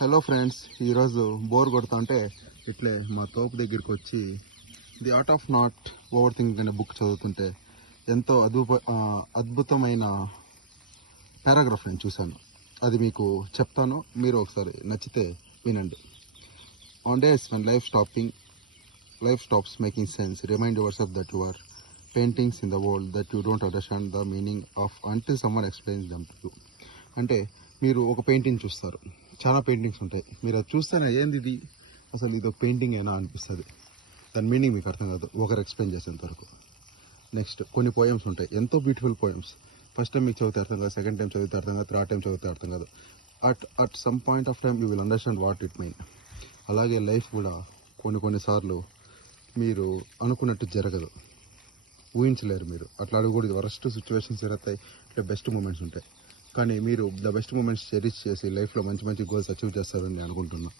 Hello friends, ఈరోజు bore కొడుతూ ఉంటే ఇట్లే మా తోపు దగ్గరికి వచ్చి the art of not over thinking అనే బుక్ చదువుతుంటే ఎంతో అద్భుతమైన పారాగ్రాఫ్ నేను చూశాను. అది మీకు చెప్తాను, మీరు ఒకసారి నచ్చితే వినండి. On days when life stops making sense, remind yourself that you are paintings in the world that you don't understand the meaning of until someone explains them to you. అంటే మీరు ఒక పెయింటింగ్ చూస్తారు, చాలా పెయింటింగ్స్ ఉంటాయి. మీరు అది చూస్తేనే ఏంది ఇది, అసలు ఇది ఒక పెయింటింగ్ అయినా అనిపిస్తుంది. దాని మీనింగ్ మీకు అర్థం కాదు ఒకరు ఎక్స్ప్లెయిన్ చేసేంత వరకు. నెక్స్ట్ కొన్ని పోయమ్స్ ఉంటాయి, ఎంతో బ్యూటిఫుల్ పోయమ్స్. ఫస్ట్ టైం మీకు చదివితే అర్థం కాదు, సెకండ్ టైం చదివితే అర్థం కాదు, థర్డ్ టైం చదివితే అర్థం కాదు. At some point of time you will understand what it mean. అలాగే లైఫ్ కూడా కొన్నిసార్లు మీరు అనుకున్నట్టు జరగదు, ఊహించలేరు. మీరు అట్లా అడగకూడదు. వరస్ట్ సిచ్యువేషన్స్ జరుగుతాయి, ఇట్లా బెస్ట్ మూమెంట్స్ ఉంటాయి. కానీ మీరు ద బెస్ట్ మూమెంట్స్ చెరిష్ చేసి లైఫ్లో మంచి మంచి గోల్స్ అచీవ్ చేస్తారని నేను అనుకుంటున్నాను.